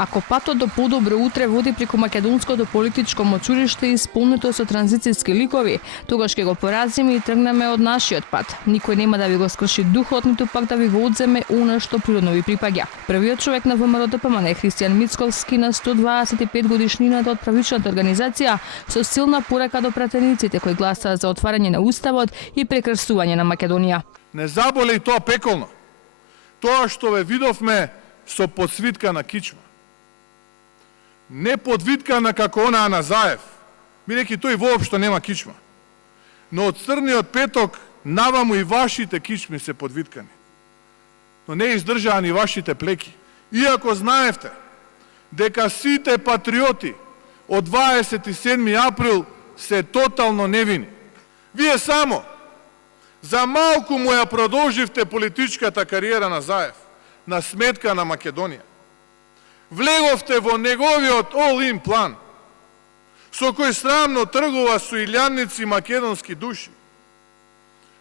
Ако патот до подобро утре води преку македонското политичко мочуриште исполнето со транзицијски ликови, тогаш ќе го поразиме и тргнеме од нашиот пат. Никој нема да ви го скрши духот, ниту пак да ви го одземе она што природно ви припаѓа. Првиот човек на ВМРО ДПМН е Христијан Мицковски на 125 годишнината од правичната организација со силна порека до пратениците кои гласаа за отварање на уставот и прекрстување на Македонија. Не заболе и тоа пеколно. Тоа што ве видовме со подсвитка на кичма. Не подвиткана како онаа на Заев, бидејќи тој воопшто нема кичма. Но од црниот петок наваму и вашите кичми се подвиткани. Но не издржаа ни вашите плеки. Иако знаевте дека сите патриоти од 27 април се тотално невини. Вие само за малку му ја продолживте политичката кариера на Заев, на сметка на Македонија. Влеговте во неговиот all-in план, со кој срамно тргува со илјадници македонски души.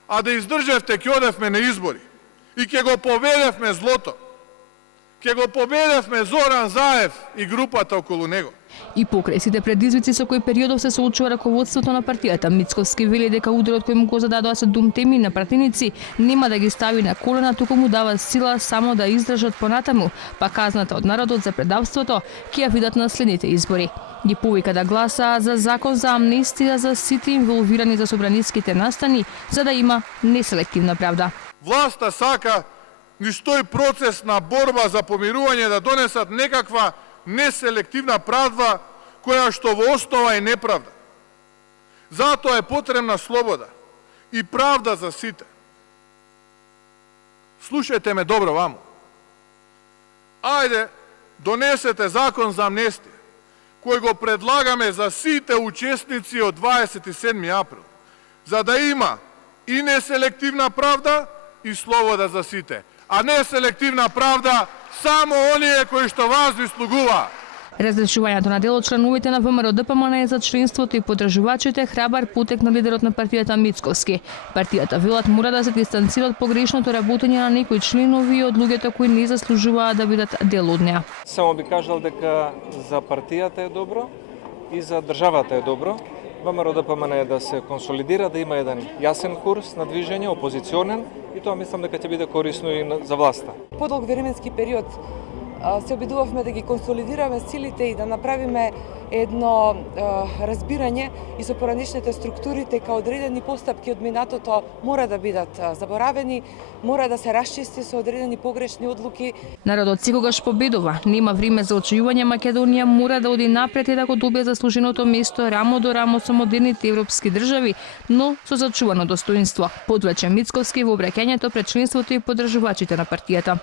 А да издржевте, ќе одевме на избори и ќе го победевме злото. Ќе го победевме Зоран Заев и групата околу него. И покрај сите предизвици со кои периодов се соочува раководството на партијата, Мицковски вели дека ударот кој му го зададоа се думтеми на пратеници нема да ги стави на колена, туку му дава сила само да издржат понатаму, па казната од народот за предавството ќе ја видат на следните избори. Ги повика да гласаа за закон за амнестија за сите инволвирани за собраниските настани, за да има неселективна правда. Власта сака низ тој процес на борба за помирување да донесат некаква неселективна правда која што во основа е неправда. Затоа е потребна слобода и правда за сите. Слушајте ме добро ваму. Ајде, донесете закон за амнестија, кој го предлагаме за сите учесници од 27 април, за да има и неселективна правда и слобода за сите, а не селективна правда само оние кои што вас ви слугува. Разрешувањето на дел од членовите на ВМРО ДПМН е за членството и подржувачите храбар потек на лидерот на партијата Мицковски. Партијата велат мора да се дистанцира од погрешното работење на некои членови и од луѓето кои не заслужуваат да бидат дел од неа. Само би кажал дека за партијата е добро и за државата е добро. ВМРО ДПМН е да се консолидира, да има еден јасен курс на движење, опозиционен, и тоа мислам дека ќе биде корисно и за власта. Подолг временски период се обидувавме да ги консолидираме силите и да направиме едно разбирање и со поранешните структури дека одредени постапки од минатото мора да бидат заборавени, мора да се расчисти со одредени погрешни одлуки. Народот секогаш победува, нема време за очујување, Македонија мора да оди напред и да го добие заслуженото место рамо до рамо со модерните европски држави, но со зачувано достоинство. Подрача Мицковски во обраќањето пред членството и поддржувачите на партијата.